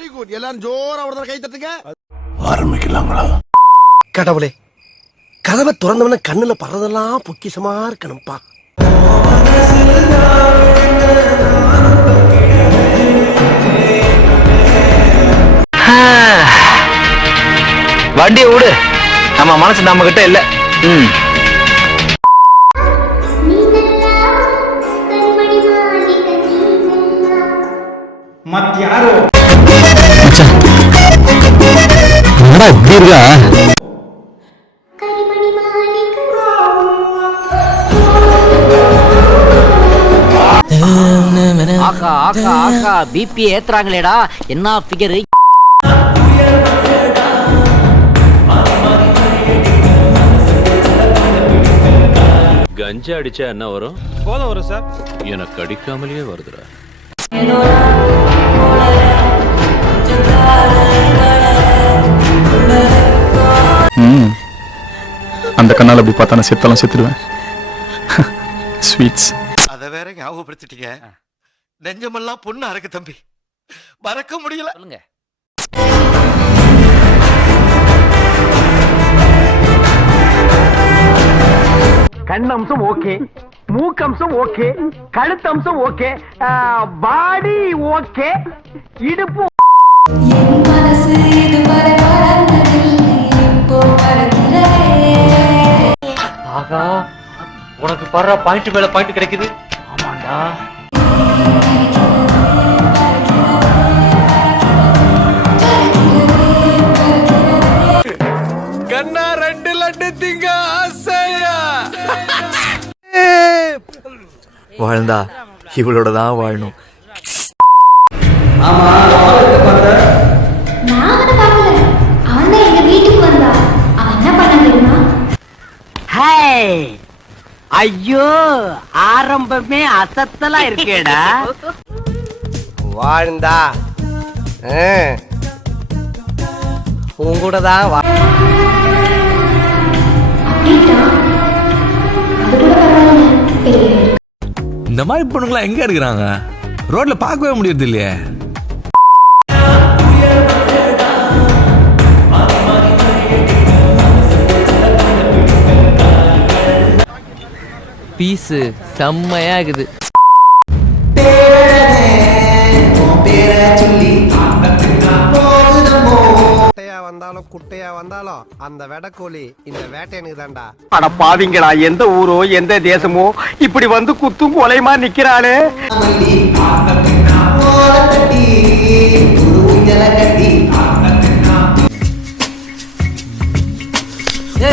Very good. எல்லாரும் ஜோரா ஒரு கை தட்டுங்க. ஆரம்பிக்கலாங்களா? கடவுளே, கதவை திறந்தவன கண்ணுல பறதெல்லாம் பொக்கிஷமா இருக்கணும்பா. வண்டியை விடு, நம்ம மனசு நம்ம கிட்ட இல்ல. மத்தியாரோ இப்படி இருக்கா? ஆகா ஆகா ஆகா, பிபி ஏத்துறாங்களேடா. என்ன ஃபிகர்? கஞ்சா அடிச்சா என்ன வரும்? போதும் வரும் சார். எனக்கு அடிக்காமலேயே வருதுடா. அந்த கண்ணால் அப்படி பார்த்தா நான் செத்தாலும் செத்துடுவேன். ஸ்வீட்ஸ். அத வேற ஞாபகப்படுத்திட்டீங்க. நெஞ்சமெல்லாம் பொண்ணு அறக்கு தம்பி, மறக்க முடியல. சொல்லுங்க. கண்ணம்சம் ஓகே, மூக்கம்சம் ஓகே, கழுத்தம்சம் ஓகே, பாடி ஓகே, இடுப்பு. ஆகா, உனக்கு படுற பாயிண்ட் மேல பாயிண்ட் கிடைக்குது. ஆமாண்டா. கண்ணா 2 லட்டு திங்க ஆசையா. வாழ்ந்தா இவளோட தான் வாழணும். ஆமா, நான் அவனை பார்க்கல. அவன் தான் எங்க வீட்டுக்கு வந்தா. அவன் என்ன பண்ண தெரியுமா? ஹாய், ஐயோ, ஆரம்பமே அசத்தலா இருக்கேடா. வாழ்ந்தா உங்கூட தான் இந்த மாதிரி பொண்ணுங்களா எங்க இருக்கிறாங்க? ரோட்ல பார்க்கவே முடியறது இல்லையே. பீஸ் செம்மையா இருக்குது. குட்டையா வந்தாலும் குட்டையா வந்தாலும் அந்த வெடக்கோழி இந்த வேட்டையனுக்கு தான்டா. அட பாவிங்களா, எந்த ஊரோ எந்த தேசமோ இப்படி வந்து குத்தும் கொலைமா நிக்கிறாளே. ஏ